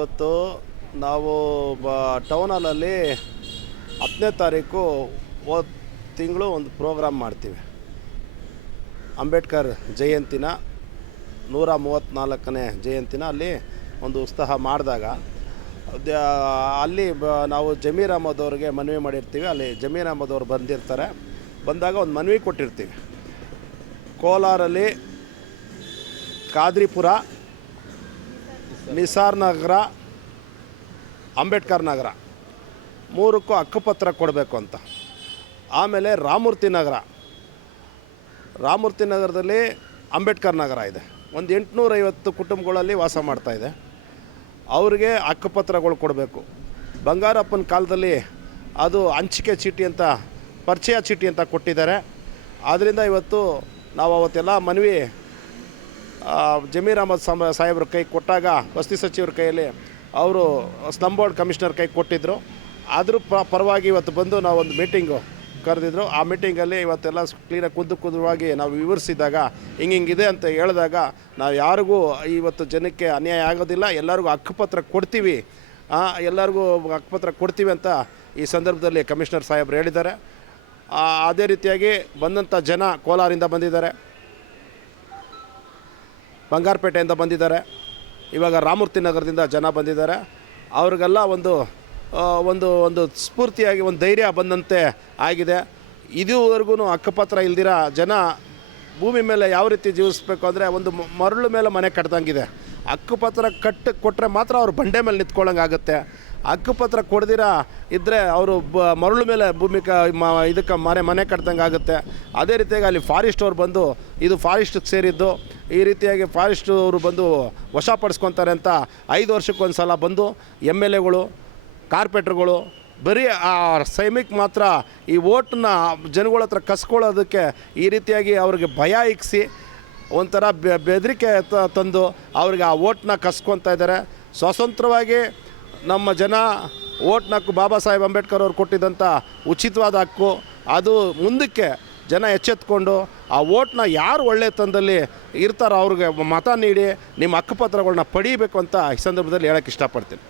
ಇವತ್ತು ನಾವು ಟೌನ್ ಹಾಲಲ್ಲಿ 10ನೇ ತಾರೀಕು ಹೋದ ತಿಂಗಳು ಒಂದು ಪ್ರೋಗ್ರಾಮ್ ಮಾಡ್ತೀವಿ. ಅಂಬೇಡ್ಕರ್ ಜಯಂತಿನ 134ನೇ ಜಯಂತಿನ ಅಲ್ಲಿ ಒಂದು ಉತ್ಸಾಹ ಮಾಡಿದಾಗ ಅಲ್ಲಿ ನಾವು ಜಮೀರ್ ಅಹಮದ್ ಅವ್ರಿಗೆ ಮನವಿ ಮಾಡಿರ್ತೀವಿ. ಅಲ್ಲಿ ಜಮೀರ್ ಅಹಮದ್ ಅವ್ರು ಬಂದಿರ್ತಾರೆ. ಬಂದಾಗ ಒಂದು ಮನವಿ ಕೊಟ್ಟಿರ್ತೀವಿ. ಕೋಲಾರಲ್ಲಿ ಕಾದ್ರಿಪುರ, ನಿಸಾರ್ ನಗರ, ಅಂಬೇಡ್ಕರ್ ನಗರ ಮೂರಕ್ಕೂ ಹಕ್ಕುಪತ್ರ ಕೊಡಬೇಕು ಅಂತ. ಆಮೇಲೆ ರಾಮಮೂರ್ತಿ ನಗರದಲ್ಲಿ ಅಂಬೇಡ್ಕರ್ ನಗರ ಇದೆ. ಒಂದು 850 ಕುಟುಂಬಗಳಲ್ಲಿ ವಾಸ ಮಾಡ್ತಾಯಿದೆ. ಅವ್ರಿಗೆ ಹಕ್ಕುಪತ್ರಗಳು ಕೊಡಬೇಕು. ಬಂಗಾರಪ್ಪನ ಕಾಲದಲ್ಲಿ ಅದು ಹಂಚಿಕೆ ಚೀಟಿ ಅಂತ, ಪರಿಚಯ ಚೀಟಿ ಅಂತ ಕೊಟ್ಟಿದ್ದಾರೆ. ಆದ್ದರಿಂದ ಇವತ್ತು ನಾವು ಅವತ್ತೆಲ್ಲ ಮನವಿ ಜಮೀರ್ ಅಹಮದ್ ಸಾಹೇಬ್ರ ಕೈ ಕೊಟ್ಟಾಗ ವಸತಿ ಸಚಿವರ ಕೈಯಲ್ಲಿ ಅವರು ಸ್ಲಮ್ ಬೋರ್ಡ್ ಕಮಿಷನರ್ ಕೈ ಕೊಟ್ಟಿದ್ದರು. ಅದ್ರ ಪರವಾಗಿ ಇವತ್ತು ಬಂದು ನಾವು ಒಂದು ಮೀಟಿಂಗು ಕರೆದಿದ್ರು. ಆ ಮೀಟಿಂಗಲ್ಲಿ ಇವತ್ತೆಲ್ಲ ಕ್ಲೀನಾಗಿ ಕುಂದವಾಗಿ ನಾವು ವಿವರಿಸಿದಾಗ ಹಿಂಗಿದೆ ಅಂತ ಹೇಳಿದಾಗ ನಾವು ಯಾರಿಗೂ ಇವತ್ತು ಜನಕ್ಕೆ ಅನ್ಯಾಯ ಆಗೋದಿಲ್ಲ, ಎಲ್ಲರಿಗೂ ಹಕ್ಕುಪತ್ರ ಕೊಡ್ತೀವಿ, ಎಲ್ಲರಿಗೂ ಹಕ್ಕುಪತ್ರ ಕೊಡ್ತೀವಿ ಅಂತ ಈ ಸಂದರ್ಭದಲ್ಲಿ ಕಮಿಷನರ್ ಸಾಹೇಬ್ರು ಹೇಳಿದ್ದಾರೆ. ಅದೇ ರೀತಿಯಾಗಿ ಬಂದಂಥ ಜನ ಕೋಲಾರಿಂದ ಬಂದಿದ್ದಾರೆ, ಬಂಗಾರಪೇಟೆಯಿಂದ ಬಂದಿದ್ದಾರೆ, ಇವಾಗ ರಾಮಮೂರ್ತಿ ನಗರದಿಂದ ಜನ ಬಂದಿದ್ದಾರೆ. ಅವ್ರಿಗೆಲ್ಲ ಒಂದು ಒಂದು ಒಂದು ಸ್ಫೂರ್ತಿಯಾಗಿ ಒಂದು ಧೈರ್ಯ ಬಂದಂತೆ ಆಗಿದೆ. ಇದುವರೆಗೂ ಹಕ್ಕುಪತ್ರ ಇಲ್ದಿರ ಜನ ಭೂಮಿ ಮೇಲೆ ಯಾವ ರೀತಿ ಜೀವಿಸಬೇಕು ಅಂದರೆ ಒಂದು ಮರಳು ಮೇಲೆ ಮನೆ ಕಟ್ದಂಗಿದೆ. ಹಕ್ಕುಪತ್ರ ಕೊಟ್ಟರೆ ಮಾತ್ರ ಅವ್ರು ಬಂಡೆ ಮೇಲೆ ನಿಂತ್ಕೊಳ್ಳೋಂಗಾಗುತ್ತೆ. ಹಕ್ಕುಪತ್ರ ಕೊಡ್ದಿರ ಇದ್ದರೆ ಅವರು ಮರಳು ಮೇಲೆ ಭೂಮಿ ಇದಕ್ಕೆ ಮನೆ ಕಟ್ದಂಗೆ ಆಗುತ್ತೆ. ಅದೇ ರೀತಿಯಾಗಿ ಅಲ್ಲಿ ಫಾರೆಸ್ಟ್ ಅವ್ರು ಬಂದು ಇದು ಫಾರೆಸ್ಟಿಗೆ ಸೇರಿದ್ದು, ಈ ರೀತಿಯಾಗಿ ಫಾರೆಸ್ಟ್ ಅವರು ಬಂದು ವಶಪಡಿಸ್ಕೊತಾರೆ ಅಂತ 5 ವರ್ಷಕ್ಕೊಂದು ಸಲ ಬಂದು MLAಗಳು, ಕಾರ್ಪೊರೇಟ್ರುಗಳು ಬರೀ ಆ ಸೈಮಿಕ್ ಮಾತ್ರ ಈ ಓಟನ್ನ ಜನಗಳ ಹತ್ರ ಕಸ್ಕೊಳ್ಳೋದಕ್ಕೆ ಈ ರೀತಿಯಾಗಿ ಅವ್ರಿಗೆ ಭಯ ಇಕ್ಕಿಸಿ ಒಂಥರ ಬೆದರಿಕೆ ತಂದು ಅವ್ರಿಗೆ ಆ ಓಟನ್ನ ಕಸ್ಕೊತಾ ಇದ್ದಾರೆ. ಸ್ವತಂತ್ರವಾಗಿ ನಮ್ಮ ಜನ ಓಟ್ನ ಹಕ್ಕು ಬಾಬಾ ಸಾಹೇಬ್ ಅಂಬೇಡ್ಕರ್ ಅವ್ರು ಕೊಟ್ಟಿದ್ದಂಥ ಉಚಿತವಾದ ಹಕ್ಕು, ಅದು ಮುಂದಕ್ಕೆ ಜನ ಎಚ್ಚೆತ್ಕೊಂಡು ಆ ಓಟ್ನ ಯಾರು ಒಳ್ಳೆಯ ತಂದಲ್ಲಿ ಇರ್ತಾರೋ ಅವ್ರಿಗೆ ಮತ ನೀಡಿ ನಿಮ್ಮ ಹಕ್ಕುಪತ್ರಗಳನ್ನ ಪಡೀಬೇಕು ಅಂತ ಈ ಸಂದರ್ಭದಲ್ಲಿ ಹೇಳೋಕ್ಕೆ ಇಷ್ಟಪಡ್ತೀನಿ.